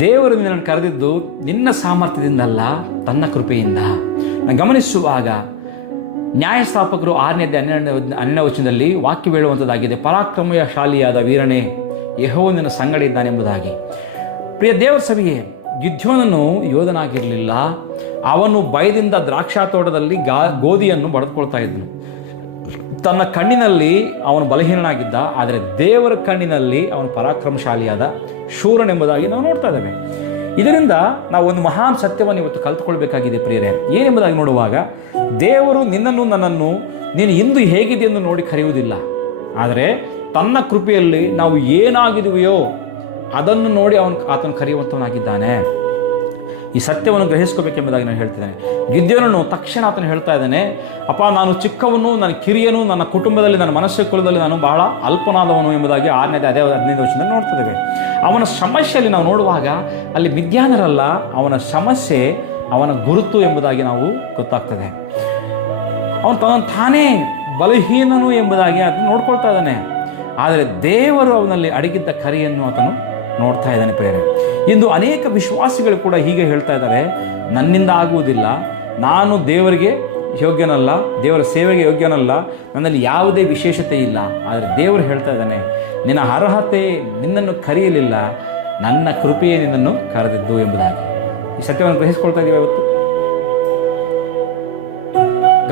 ದೇವರು ನಿನ್ನನ್ನು ಕರೆದಿದ್ದು ನಿನ್ನ ಸಾಮರ್ಥ್ಯದಿಂದಲ್ಲ, ತನ್ನ ಕೃಪೆಯಿಂದ. ನಾನು ಗಮನಿಸುವಾಗ ನ್ಯಾಯಸ್ಥಾಪಕರು 6ನೇ ಅಧ್ಯಾಯ 12ನೇ ವಚನದಲ್ಲಿ ವಾಕ್ಯ ಹೇಳುವಂಥದ್ದಾಗಿದೆ, ಪರಾಕ್ರಮಶಾಲಿಯಾದ ವೀರನೇ ಯೆಹೋವನ ಸಂಗಡ ಇದ್ದಾನೆಂಬುದಾಗಿ. ಪ್ರಿಯ ದೇವರ ಸಭೆಯೇ, ಗಿದ್ಯೋನನು ಯೋಧನಾಗಿರಲಿಲ್ಲ. ಅವನು ಭಯದಿಂದ ದ್ರಾಕ್ಷಾ ತೋಟದಲ್ಲಿ ಗೋಧಿಯನ್ನು ಬಡಿದುಕೊಳ್ತಾ ಇದ್ದನು. ತನ್ನ ಕಣ್ಣಿನಲ್ಲಿ ಅವನು ಬಲಹೀನನಾಗಿದ್ದ, ಆದರೆ ದೇವರ ಕಣ್ಣಿನಲ್ಲಿ ಅವನು ಪರಾಕ್ರಮಶಾಲಿಯಾದ ಶೂರನೆಂಬುದಾಗಿ ನಾವು ನೋಡ್ತಾ ಇದ್ದೇವೆ. ಇದರಿಂದ ನಾವು ಒಂದು ಮಹಾನ್ ಸತ್ಯವನ್ನು ಇವತ್ತು ಕಲಿತುಕೊಳ್ಬೇಕಾಗಿದೆ ಪ್ರಿಯರೇ. ಏನೆಂಬುದಾಗಿ ನೋಡುವಾಗ, ದೇವರು ನಿನ್ನನ್ನು ನನ್ನನ್ನು ನೀನು ಇಂದು ಹೇಗಿದೆ ಎಂದು ನೋಡಿ ಕರೆಯುವುದಿಲ್ಲ, ಆದರೆ ತನ್ನ ಕೃಪೆಯಲ್ಲಿ ನಾವು ಏನಾಗಿದೆಯೋ ಅದನ್ನು ನೋಡಿ ಆತನು ಕರೆಯುವಂಥವನಾಗಿದ್ದಾನೆ. ಈ ಸತ್ಯವನ್ನು ಗ್ರಹಿಸ್ಕೋಬೇಕೆಂಬುದಾಗಿ ನಾನು ಹೇಳ್ತಿದ್ದೇನೆ. ಗಿದ್ಯೋನನು ತಕ್ಷಣ ಆತನು ಹೇಳ್ತಾ ಇದ್ದಾನೆ, ಅಪ್ಪ, ನಾನು ಚಿಕ್ಕವನು, ನನ್ನ ಕಿರಿಯನು, ನನ್ನ ಕುಟುಂಬದಲ್ಲಿ, ನನ್ನ ಮನುಷ್ಯ ಕುಲದಲ್ಲಿ ನಾನು ಬಹಳ ಅಲ್ಪನಾದವನು ಎಂಬುದಾಗಿ 6ನೇ ಅಧ್ಯಾಯ 15ನೇ ವಚನದಲ್ಲಿ ನೋಡ್ತಿದ್ದೇವೆ. ಅವನ ಸಮಸ್ಯೆಯಲ್ಲಿ ನಾವು ನೋಡುವಾಗ ಅಲ್ಲಿ ಮಿದ್ಯಾನರಲ್ಲ, ಅವನ ಸಮಸ್ಯೆ ಅವನ ಗುರುತು ಎಂಬುದಾಗಿ ನಾವು ಗೊತ್ತಾಗ್ತದೆ. ಅವನು ತಾನೇ ಬಲಹೀನನು ಎಂಬುದಾಗಿ ಅದನ್ನು ನೋಡ್ಕೊಳ್ತಾ ಇದ್ದಾನೆ, ಆದರೆ ದೇವರು ಅವನಲ್ಲಿ ಅಡಗಿದ್ದ ಕರೆಯನ್ನು ಆತನು ನೋಡ್ತಾ ಇದ್ದಾನೆ ಪ್ರೇರೆ. ಇಂದು ಅನೇಕ ವಿಶ್ವಾಸಿಗಳು ಕೂಡ ಹೀಗೆ ಹೇಳ್ತಾ ಇದ್ದಾರೆ, ನನ್ನಿಂದ ಆಗುವುದಿಲ್ಲ, ನಾನು ದೇವರಿಗೆ ಯೋಗ್ಯನಲ್ಲ, ದೇವರ ಸೇವೆಗೆ ಯೋಗ್ಯನಲ್ಲ, ನನ್ನಲ್ಲಿ ಯಾವುದೇ ವಿಶೇಷತೆ ಇಲ್ಲ. ಆದರೆ ದೇವರು ಹೇಳ್ತಾ ಇದ್ದಾನೆ, ನಿನ್ನ ಅರ್ಹತೆ ನಿನ್ನನ್ನು ಕರೆಯಲಿಲ್ಲ, ನನ್ನ ಕೃಪೆಯೇ ನಿನ್ನನ್ನು ಕರೆದಿದ್ದು ಎಂಬುದಾಗಿ. ಈ ಸತ್ಯವನ್ನು ಗ್ರಹಿಸ್ಕೊಳ್ತಾ ಇದ್ದೀವಿ ಇವತ್ತು.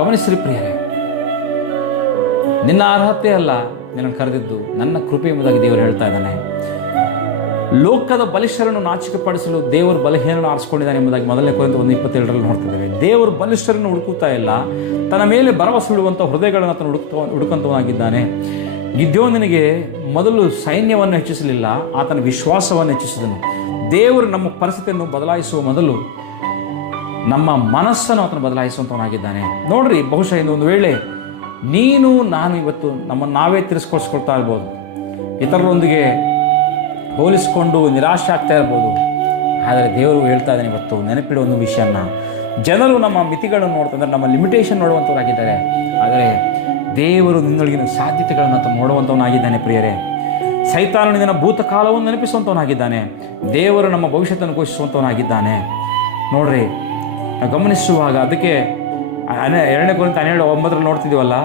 ಗಮನಿಸ್ರಿ ಪ್ರಿಯರೇ, ನಿನ್ನ ಅರ್ಹತೆ ಅಲ್ಲ ನಿನ್ನನ್ನು ಕರೆದಿದ್ದು, ನನ್ನ ಕೃಪೆ ಎಂಬುದಾಗಿ ದೇವರು ಹೇಳ್ತಾ ಇದ್ದಾನೆ. ಲೋಕದ ಬಲಿಷ್ಠರನ್ನು ನಾಚಿಕೆಪಡಿಸಲು ದೇವರು ಬಲಹೀನನ್ನು ಆರಿಸಿಕೊಂಡಿದ್ದಾನೆ ಎಂಬುದಾಗಿ 1 ಕೊರಿಂಥ 1:27 ನೋಡ್ತಿದ್ದೇವೆ. ದೇವರು ಬಲಿಷ್ಠರನ್ನು ಹುಡುಕುತ್ತಾ ಇಲ್ಲ, ತನ್ನ ಮೇಲೆ ಭರವಸೆ ಇಡುವಂಥ ಹೃದಯಗಳನ್ನು ಆತನು ಹುಡುಕಂತವನಾಗಿದ್ದಾನೆ. ಗಿದ್ಯೋನನಿಗೆ ಮೊದಲು ಸೈನ್ಯವನ್ನು ಹೆಚ್ಚಿಸಲಿಲ್ಲ, ಆತನ ವಿಶ್ವಾಸವನ್ನು ಹೆಚ್ಚಿಸಿದನು. ದೇವರು ನಮ್ಮ ಪರಿಸ್ಥಿತಿಯನ್ನು ಬದಲಾಯಿಸುವ ಮೊದಲು ನಮ್ಮ ಮನಸ್ಸನ್ನು ಆತನು ಬದಲಾಯಿಸುವಂಥವನಾಗಿದ್ದಾನೆ. ನೋಡ್ರಿ, ಬಹುಶಃ ಇಂದು ಒಂದು ವೇಳೆ ನೀನು ನಾನು ಇವತ್ತು ನಮ್ಮನ್ನು ನಾವೇ ತಿರಸ್ಕರಿಸ್ಕೊಳ್ತಾ ಇರ್ಬೋದು, ಇತರರೊಂದಿಗೆ ಹೋಲಿಸಿಕೊಂಡು ನಿರಾಶೆ ಆಗ್ತಾ ಇರ್ಬೋದು, ಆದರೆ ದೇವರು ಹೇಳ್ತಾ ಇದ್ದಾನೆ ಇವತ್ತು, ನೆನಪಿಡುವ ಒಂದು ವಿಷಯನ. ಜನರು ನಮ್ಮ ಮಿತಿಗಳನ್ನು ನೋಡ್ತಂದ್ರೆ, ನಮ್ಮ ಲಿಮಿಟೇಷನ್ ನೋಡುವಂಥವರಾಗಿದ್ದಾರೆ, ಆದರೆ ದೇವರು ನಿನ್ನೊಳಗಿನ ಸಾಧ್ಯತೆಗಳನ್ನು ಆತ ನೋಡುವಂಥವನಾಗಿದ್ದಾನೆ ಪ್ರಿಯರೇ. ಸೈತಾನನು ನಿನ್ನ ಭೂತಕಾಲವನ್ನು ನೆನಪಿಸುವಂಥವನಾಗಿದ್ದಾನೆ, ದೇವರು ನಮ್ಮ ಭವಿಷ್ಯತನ್ನು ಘೋಷಿಸುವಂಥವನಾಗಿದ್ದಾನೆ. ನೋಡ್ರಿ, ನಾವು ಗಮನಿಸುವಾಗ ಅದಕ್ಕೆ 2 ಕೊರಿಂಥ 12:9 ನೋಡ್ತಿದ್ದೀವಲ್ಲ,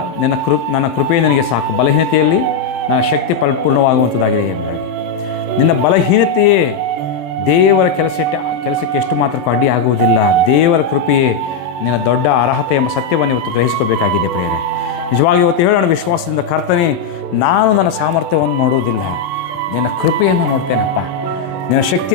ನನ್ನ ಕೃಪೆ ನನಗೆ ಸಾಕು, ಬಲಹೀನತೆಯಲ್ಲಿ ನನ್ನ ಶಕ್ತಿ ಪರಿಪೂರ್ಣವಾಗುವಂಥದ್ದಾಗಿದೆ ಎಂಬುದಾಗಿ. ನಿನ್ನ ಬಲಹೀನತೆಯೇ ದೇವರ ಕೆಲಸಕ್ಕೆ ಎಷ್ಟು ಮಾತ್ರಕ್ಕೂ ಅಡ್ಡಿ ಆಗುವುದಿಲ್ಲ. ದೇವರ ಕೃಪೆಯೇ ನಿನ್ನ ದೊಡ್ಡ ಅರ್ಹತೆ ಎಂಬ ಸತ್ಯವನ್ನು ಇವತ್ತು ಗ್ರಹಿಸ್ಕೋಬೇಕಾಗಿದೆ ಪ್ರಿಯರೇ. ನಿಜವಾಗಿ ಇವತ್ತು ಹೇಳೋಣ ವಿಶ್ವಾಸದಿಂದ, ಕರ್ತನೇ, ನಾನು ನನ್ನ ಸಾಮರ್ಥ್ಯವನ್ನು ನೋಡುವುದಿಲ್ಲ, ನಿನ್ನ ಕೃಪೆಯನ್ನು ನೋಡ್ತೇನಪ್ಪ, ನಿನ್ನ ಶಕ್ತಿ